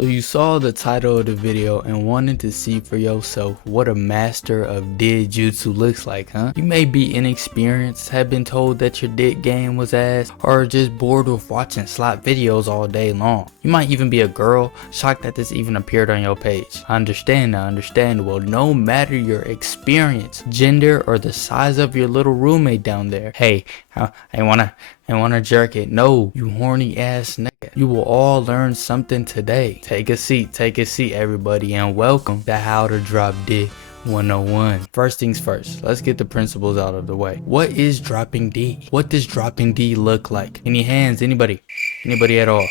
So you saw the title of the video and wanted to see for yourself what a master of DIHHH looks like, huh? You may be inexperienced, have been told that your dick game was ass, or just bored with watching slot videos all day long. You might even be a girl, shocked that this even appeared on your page. I understand, understandable. No matter your experience, gender, or the size of your little roommate down there. Hey, I wanna jerk it. No, you horny ass nigga. You will all learn something today. Take a seat everybody, and welcome to How to Drop Dick 101. First things first, let's get the principles out of the way. What is dropping D? What does dropping D look like? Any hands? Anybody at all?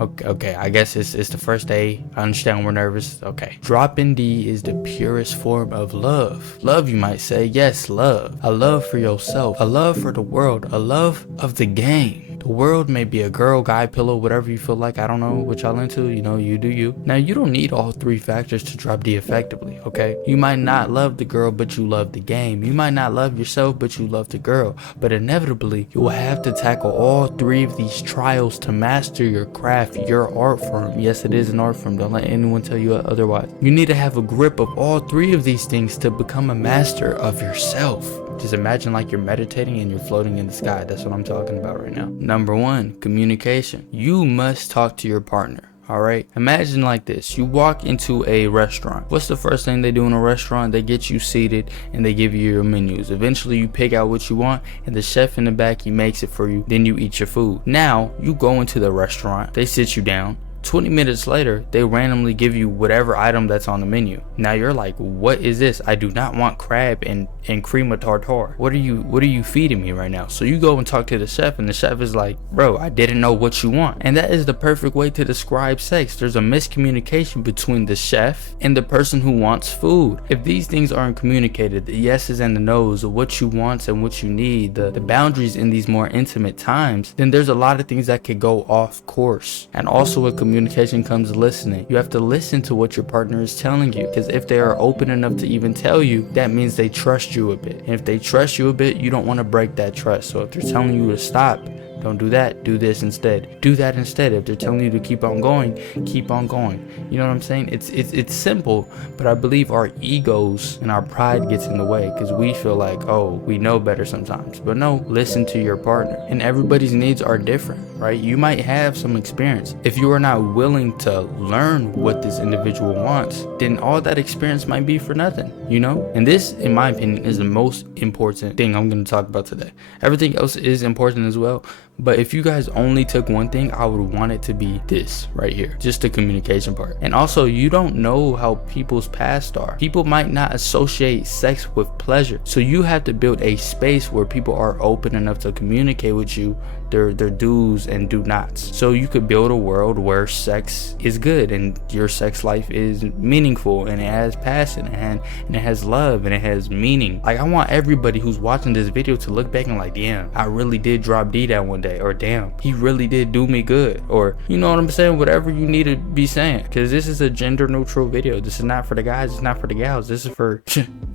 Okay, I guess it's the first day. I understand we're nervous. Okay. Dropping D is the purest form of love. Love, you might say. Yes, love. A love for yourself. A love for the world. A love of the game. The world may be a girl, guy, pillow, whatever you feel like. I don't know what y'all into. You know, you do you. Now, you don't need all three factors to drop D effectively, okay? You might not love the girl, but you love the game. You might not love yourself, but you love the girl. But inevitably, you will have to tackle all three of these trials to master your craft, your art form. Yes, it is an art form. Don't let anyone tell you otherwise. You need to have a grip of all three of these things to become a master of yourself. Just imagine like you're meditating and you're floating in the sky. That's what I'm talking about right now. Number one, communication. You must talk to your partner. Alright, imagine like this. You walk into a restaurant. What's the first thing they do in a restaurant? They get you seated and they give you your menus. Eventually you pick out what you want and the chef in the back, he makes it for you. Then you eat your food. Now you go into the restaurant, they sit you down. 20 minutes later, they randomly give you whatever item that's on the menu. Now you're like, what is this? I do not want crab and cream of tartare. What are you feeding me right now? So you go and talk to the chef, and the chef is like, bro, I didn't know what you want. And that is the perfect way to describe sex. There's a miscommunication between the chef and the person who wants food. If these things aren't communicated, the yeses and the nos of what you want and what you need, the boundaries in these more intimate times, then there's a lot of things that could go off course. And also with communication comes listening. You have to listen to what your partner is telling you, because if they are open enough to even tell you, that means they trust you a bit. And if they trust you a bit, you don't want to break that trust. So if they're telling you to stop, don't do that, do this instead. Do that instead. If they're telling you to keep on going, keep on going. You know what I'm saying? It's simple, but I believe our egos and our pride gets in the way because we feel like, oh, we know better sometimes. But no, listen to your partner. And everybody's needs are different, right? You might have some experience. If you are not willing to learn what this individual wants, then all that experience might be for nothing, you know? And this, in my opinion, is the most important thing I'm going to talk about today. Everything else is important as well. But if you guys only took one thing, I would want it to be this right here, just the communication part. And also, you don't know how people's past are. People might not associate sex with pleasure. So you have to build a space where people are open enough to communicate with you their do's and do nots. So you could build a world where sex is good and your sex life is meaningful and it has passion and it has love and it has meaning. Like, I want everybody who's watching this video to look back and like, damn, I really did drop D that one day, or damn, he really did do me good, or you know what I'm saying, whatever you need to be saying, because this is a gender neutral video. This is not for the guys, it's not for the gals, this is for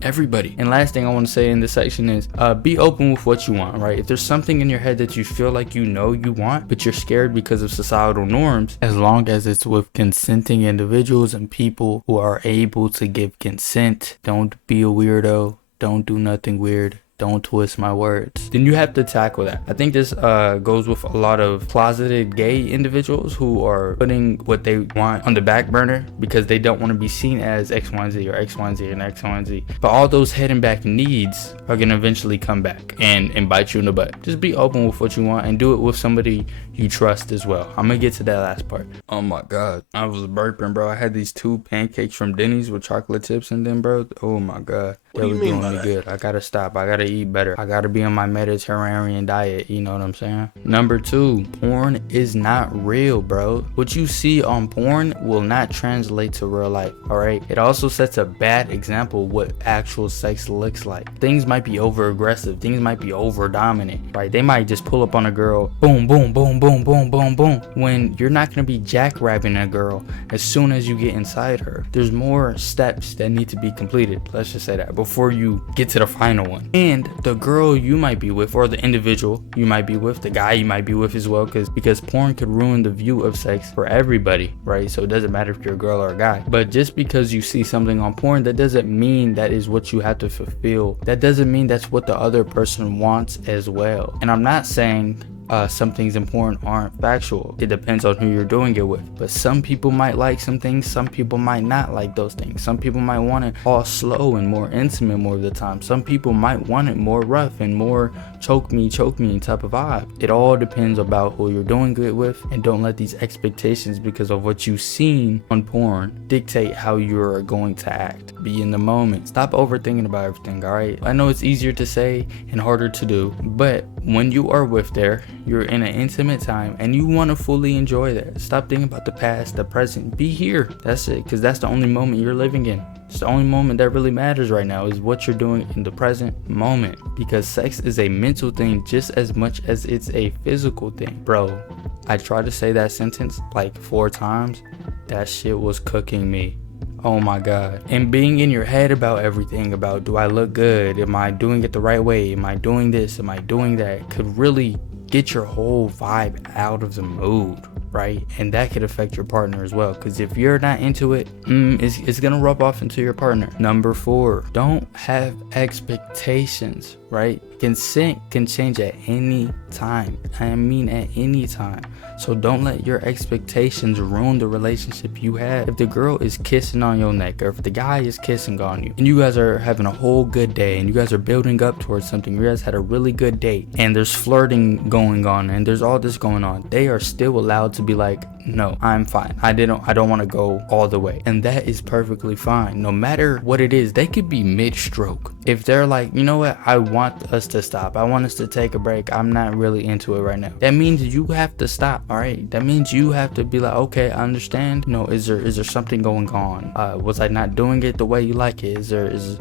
everybody. And last thing I want to say in this section is be open with what you want, right? If there's something in your head that you feel like you know you want, but you're scared because of societal norms, as long as it's with consenting individuals and people who are able to give consent, don't be a weirdo, don't do nothing weird, don't twist my words, then you have to tackle that. I think this goes with a lot of closeted gay individuals who are putting what they want on the back burner because they don't want to be seen as X, Y, and Z, or X, Y, and Z, and X, Y, and Z. But all those hidden back needs are going to eventually come back and bite you in the butt. Just be open with what you want and do it with somebody you trust as well. I'm going to get to that last part. Oh my God. I was burping, bro. I had these 2 pancakes from Denny's with chocolate chips in them, bro. Oh my God. That was doing me good. I gotta stop. I gotta eat better. I gotta be on my Mediterranean diet. You know what I'm saying? Number 2, porn is not real, bro. What you see on porn will not translate to real life. All right. It also sets a bad example of what actual sex looks like. Things might be over aggressive. Things might be over dominant. Right? They might just pull up on a girl. Boom, boom, boom, boom, boom, boom, boom. When you're not gonna be jackrabbing a girl as soon as you get inside her. There's more steps that need to be completed. Let's just say that before you get to the final one. And and the girl you might be with, or the individual you might be with, the guy you might be with as well, because porn could ruin the view of sex for everybody, right? So it doesn't matter if you're a girl or a guy. But just because you see something on porn, that doesn't mean that is what you have to fulfill. That doesn't mean that's what the other person wants as well. And I'm not saying some things in porn aren't factual. It depends on who you're doing it with. But some people might like some things, some people might not like those things. Some people might want it all slow and more intimate more of the time. Some people might want it more rough and more choke me type of vibe. It all depends about who you're doing it with, and don't let these expectations because of what you've seen on porn dictate how you're going to act. Be in the moment. Stop overthinking about everything, alright? I know it's easier to say and harder to do, but when you are with there, you're in an intimate time and you want to fully enjoy that. Stop thinking about the past, the present. Be here. That's it, because that's the only moment you're living in. It's the only moment that really matters right now is what you're doing in the present moment, because sex is a mental thing just as much as it's a physical thing. Bro, I tried to say that sentence like 4 times. That shit was cooking me. Oh my god. And being in your head about everything, about do I look good? Am I doing it the right way? Am I doing this? Am I doing that? Could really get your whole vibe out of the mood, right? And that could affect your partner as well, because if you're not into it, it's gonna rub off into your partner. Number 4, don't have expectations, right? Consent can change at any time. I mean at any time. So don't let your expectations ruin the relationship you have. If the girl is kissing on your neck, or if the guy is kissing on you, and you guys are having a whole good day, and you guys are building up towards something, you guys had a really good date, and there's flirting going on, and there's all this going on, they are still allowed to be like, no, I'm fine. I don't want to go all the way. And that is perfectly fine. No matter what it is, they could be mid-stroke. If they're like, you know what, I want us to stop. I want us to take a break. I'm not really into it right now. That means you have to stop, all right? That means you have to be like, okay, I understand. You know, is there something going on? Was I not doing it the way you like it?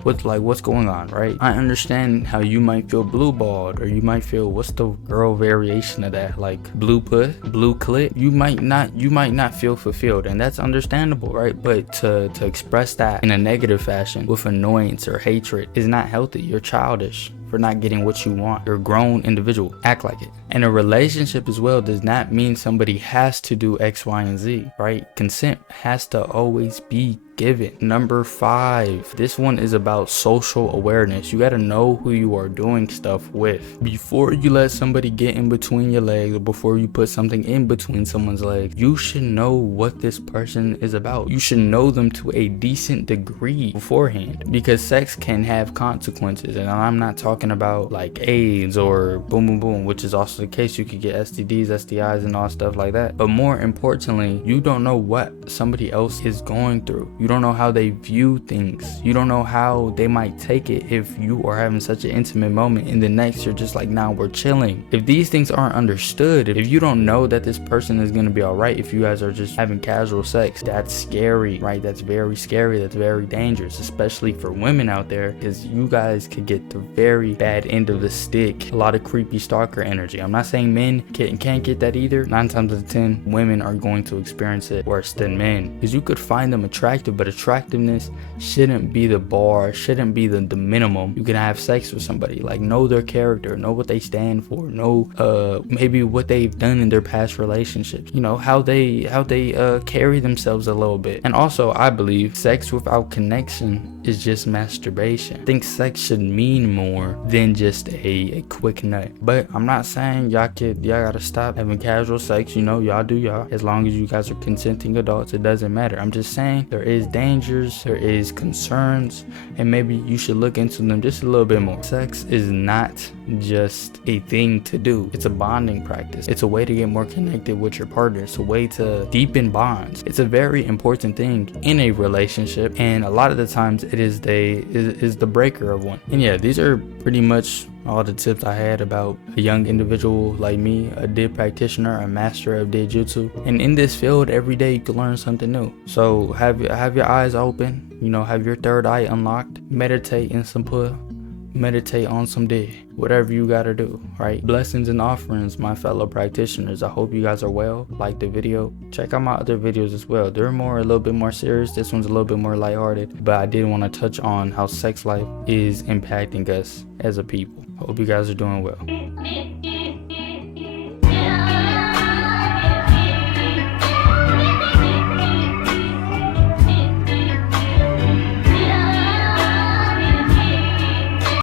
What's going on, right? I understand how you might feel blue balled, or you might feel, what's the girl variation of that? Like blue put, blue clit. You might not feel fulfilled, and that's understandable, right? But to express that in a negative fashion with annoyance or hatred is not healthy. You're childish for not getting what you want. You're a grown individual. Act like it. And a relationship as well does not mean somebody has to do X, Y, and Z, right? Consent has to always be given. Number 5, this one is about social awareness. You got to know who you are doing stuff with. Before you let somebody get in between your legs, or before you put something in between someone's legs, you should know what this person is about. You should know them to a decent degree beforehand, because sex can have consequences. And I'm not talking about like AIDS or boom boom boom, which is also the case. You could get STDs, STIs, and all stuff like that. But more importantly, you don't know what somebody else is going through. You don't know how they view things. You don't know how they might take it if you are having such an intimate moment, and the next you're just like, nah, we're chilling. If these things aren't understood, if you don't know that this person is going to be all right if you guys are just having casual sex, that's scary, right? That's very scary. That's very dangerous, especially for women out there, because you guys could get the very bad end of the stick. A lot of creepy stalker energy. I'm not saying men can't get that either. 9 times out of 10, women are going to experience it worse than men, because you could find them attractive, but attractiveness shouldn't be the bar, shouldn't be the minimum. You can have sex with somebody, like, know their character, know what they stand for, know maybe what they've done in their past relationships, you know, how they carry themselves a little bit. And also, I believe sex without connection is just masturbation. I think sex should mean more than just a quick nut. But I'm not saying y'all gotta stop having casual sex. You know, y'all do y'all. As long as you guys are consenting adults, it doesn't matter. I'm just saying there is dangers, there is concerns, and maybe you should look into them just a little bit more. Sex is not just a thing to do. It's a bonding practice. It's a way to get more connected with your partner. It's a way to deepen bonds. It's a very important thing in a relationship, and a lot of the times it is the breaker of one. And yeah, these are pretty much all the tips I had about a young individual like me, a DIHHH practitioner, a master of DIHHH. And in this field, every day you can learn something new. So have your eyes open, you know, have your third eye unlocked, meditate in some puh, meditate on some dick, whatever you gotta do, right? Blessings and offerings, my fellow practitioners. I hope you guys are well. Like the video, check out my other videos as well. They're a little bit more serious. This one's a little bit more lighthearted, but I did want to touch on how sex life is impacting us as a people. Hope you guys are doing well.